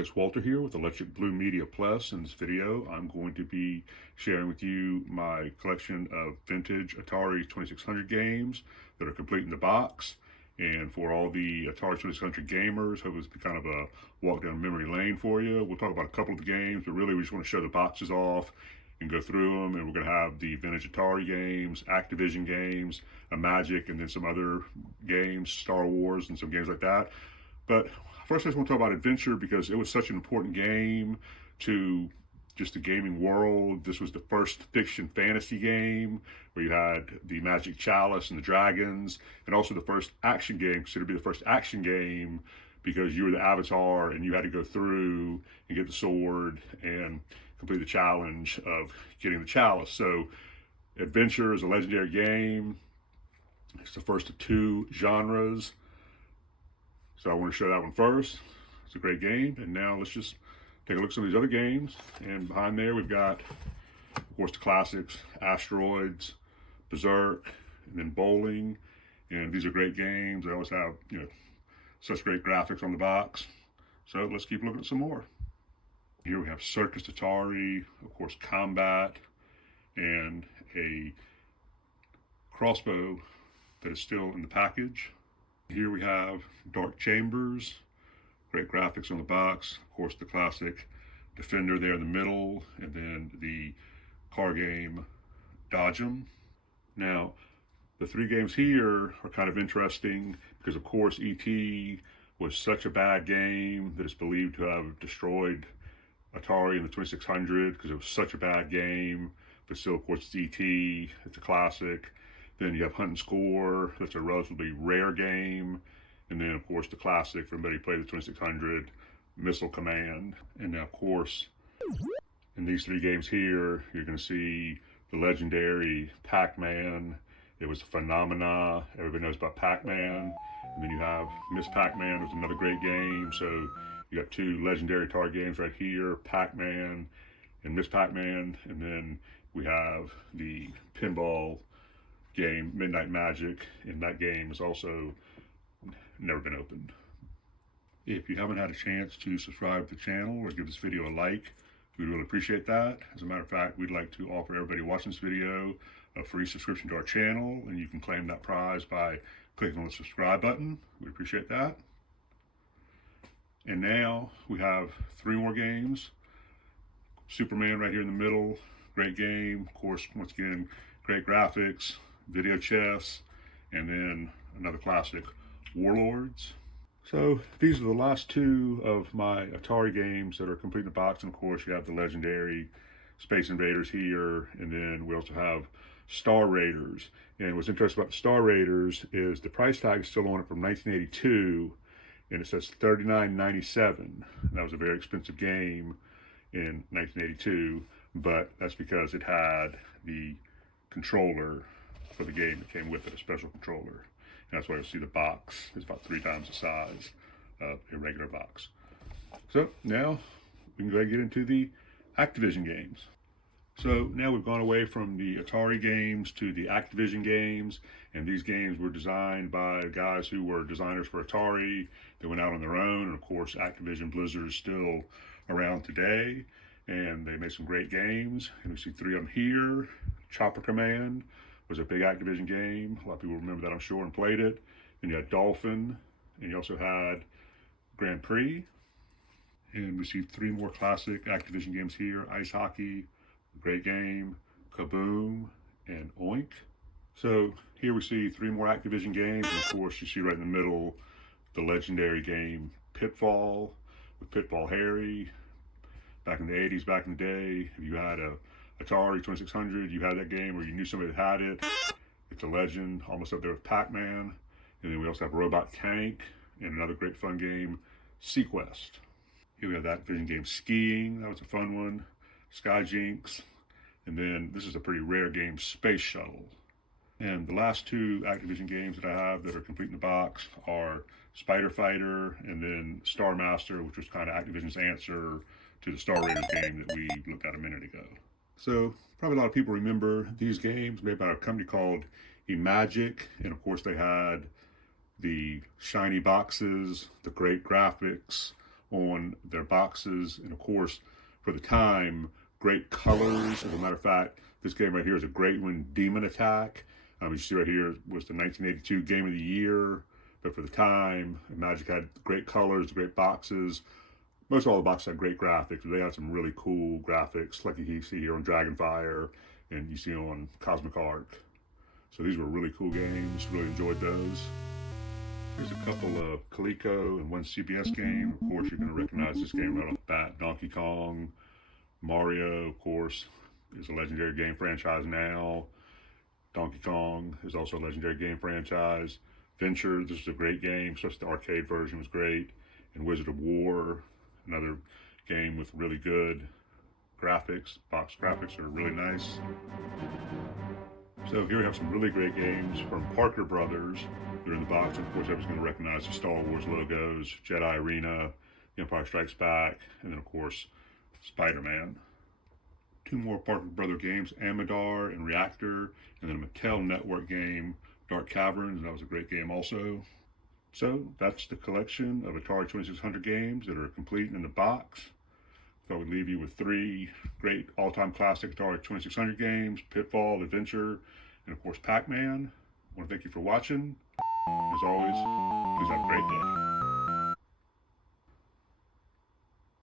it's Walter here with Electric Blue Media Plus. In this video, I'm going to be sharing with you my collection of vintage Atari 2600 games that are complete in the box. And for all the Atari 2600 gamers, hope it's kind of a walk down memory lane for you. We'll talk about a couple of the games, but really we just want to show the boxes off and go through them. And we're going to have the vintage Atari games, Activision games, Imagic, and then some other games, Star Wars, and some games like that. But first, I just want to talk about Adventure because it was such an important game to just the gaming world. This was the first fiction fantasy game where you had the magic chalice and the dragons, and also the first action game, considered to be the first action game because you were the avatar and you had to go through and get the sword and complete the challenge of getting the chalice. So Adventure is a legendary game. It's the first of two genres. So I want to show that one first. It's a great game. And now let's just take a look at some of these other games. And behind there, we've got, of course, the classics, Asteroids, Berserk, and then Bowling. And these are great games. They always have, such great graphics on the box. So let's keep looking at some more. Here we have Circus Atari, of course, Combat, and a Crossbow that is still in the package. Here we have Dark Chambers, great graphics on the box. Of course, the classic Defender there in the middle, and then the car game Dodge 'em. Now, the three games here are kind of interesting because, of course, E.T. was such a bad game that it's believed to have destroyed Atari in the 2600 because it was such a bad game. But still, of course, it's E.T. It's a classic. Then you have Hunt and Score. That's a relatively rare game. And then, of course, the classic for anybody who played the 2600, Missile Command. And now, of course, in these three games here, you're going to see the legendary Pac-Man. It was a phenomena. Everybody knows about Pac-Man. And then you have Miss Pac-Man, which is another great game. So you got two legendary Atari games right here, Pac-Man and Miss Pac-Man. And then we have the pinball game, Midnight Magic, and that game has also never been opened. If you haven't had a chance to subscribe to the channel or give this video a like, we'd really appreciate that. As a matter of fact, we'd like to offer everybody watching this video a free subscription to our channel, and you can claim that prize by clicking on the subscribe button. We'd appreciate that. And now we have three more games. Superman right here in the middle, great game. Of course, once again, great graphics, video chess, and then another classic, Warlords. So these are the last two of my Atari games that are complete in the box. And of course, you have the legendary Space Invaders here, and then we also have Star Raiders. And what's interesting about the Star Raiders is the price tag is still on it from 1982, and it says $39.97. That was a very expensive game in 1982, but that's because it had the controller for the game that came with it, a special controller. And that's why you'll see the box is about 3 times the size of a regular box. So now we can go ahead and get into the Activision games. So now we've gone away from the Atari games to the Activision games, and these games were designed by guys who were designers for Atari. They went out on their own, and of course Activision Blizzard is still around today, and they made some great games. And we see three of them here. Chopper Command was a big Activision game. A lot of people remember that, I'm sure, and played it. And you had Dolphin, and you also had Grand Prix. And we see three more classic Activision games here. Ice Hockey, great game, Kaboom, and Oink. So here we see three more Activision games. And of course, you see right in the middle, the legendary game Pitfall, with Pitfall Harry. Back in the 80s, back in the day, if you had a Atari 2600, you had that game, or you knew somebody that had it. It's a legend, almost up there with Pac-Man. And then we also have Robot Tank, and another great fun game, Seaquest. Here we have that Activision game Skiing. That was a fun one. Sky Jinks. And then this is a pretty rare game, Space Shuttle. And the last two Activision games that I have that are complete in the box are Spider Fighter and then Starmaster, which was kind of Activision's answer to the Star Raiders game that we looked at a minute ago. So probably a lot of people remember these games made by a company called Imagic. And of course they had the shiny boxes, the great graphics, on their boxes. And of course, for the time, great colors. As a matter of fact, this game right here is a great one, Demon Attack. You see right here was the 1982 Game of the Year. But for the time, Imagic had great colors, great boxes. Most all the boxes had great graphics. They had some really cool graphics, like you see here on Dragonfire and you see on Cosmic Arc. So these were really cool games. Really enjoyed those. Here's a couple of Coleco and one CBS game. Of course, you're going to recognize this game right off the bat. Donkey Kong, Mario, of course, is a legendary game franchise now. Donkey Kong is also a legendary game franchise. Venture, this is a great game, especially the arcade version was great. And Wizard of War, another game with really good graphics. Box graphics are really nice. So here we have some really great games from Parker Brothers. They're in the box. Of course, everyone's going to recognize the Star Wars logos, Jedi Arena, Empire Strikes Back, and then of course, Spiderman. Two more Parker Brother games, Amidar and Reactor, and then a Mattel Network game, Dark Caverns. That was a great game also. So that's the collection of Atari 2600 games that are complete in the box. So I would leave you with three great all-time classic Atari 2600 games, Pitfall, Adventure, and of course Pac-Man. I want to thank you for watching. As always, please have a great day.